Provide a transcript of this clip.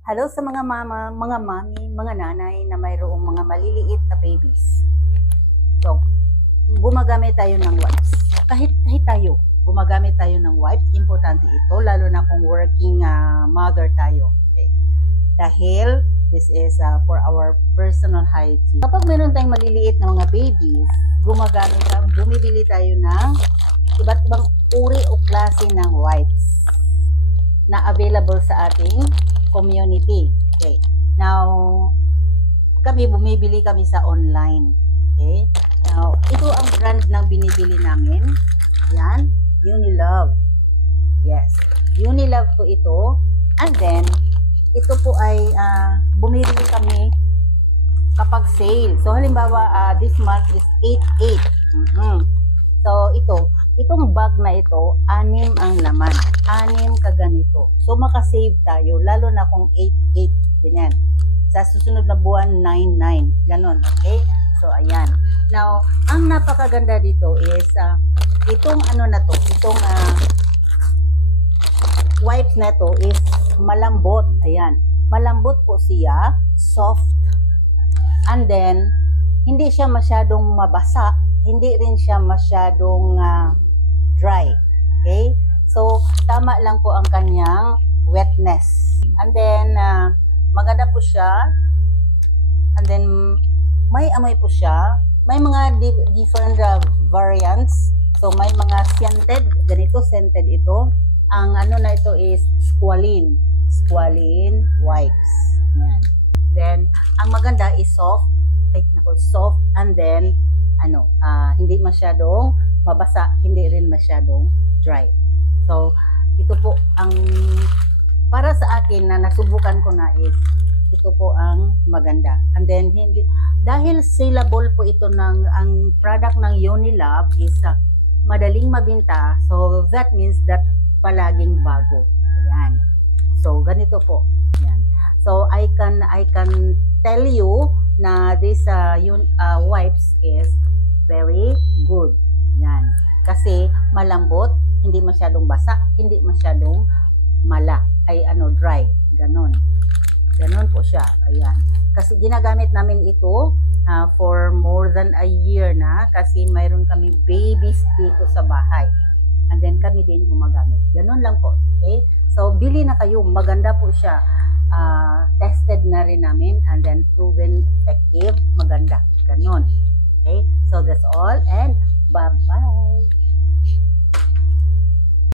Hello sa mga mama, mga mami, mga nanay na mayroong mga maliliit na babies. So, gumagamit tayo ng wipes. Kahit tayo, gumagamit tayo ng wipes. Importante ito, lalo na kung working mother tayo. Okay. Dahil this is for our personal hygiene. Kapag meron tayong maliliit na mga babies, bumibili tayo ng iba't ibang uri o klase ng wipes na available sa ating community. Okay. Now, bumibili kami sa online. Okay. Now, ito ang brand ng binibili namin. Yan, Unilove. Yes, Unilove po ito. And then, ito po ay bumibili kami kapag sale. So, halimbawa, this month is 8-8. So, itong bag na ito, 6 ang laman. 6 kaganito. So, makasave tayo, lalo na kung 8-8. Ganyan. Sa susunod na buwan, 9-9. Ganon. Okay? So, ayan. Now, ang napakaganda dito is, itong wipes na to is malambot. Ayan. Malambot po siya. Soft. And then, hindi siya masyadong mabasa. Hindi rin siya masyadong dry. Okay? So, tama lang po ang kanyang wetness. And then, maganda po siya. And then, may amoy po siya. May mga different variants. So, may mga scented. Ganito, scented ito. Ang ano na ito is squalene. Squalene wipes. Yan. Then, ang maganda is soft. Soft. And then, hindi masyadong mabasa, hindi rin masyadong dry. So, ito po ang para sa akin na nasubukan ko na is ito po ang maganda. And then dahil sellable po ito ang product ng Unilove is madaling mabenta. So, that means that palaging bago. Ayan. So, ganito po. Ayan. So, I can tell you na this wipes is very good. Yan. Kasi malambot, hindi masyadong basa, hindi masyadong dry. Ganon. Ganon po siya. Ayan. Kasi ginagamit namin ito for more than a year na kasi mayroon kami babies dito sa bahay. And then kami din gumagamit. Ganon lang po. Okay? So, bili na kayo. Maganda po siya. Tested na rin namin and then proven effective. Maganda. Ganon. Okay? So, that's all and bye-bye.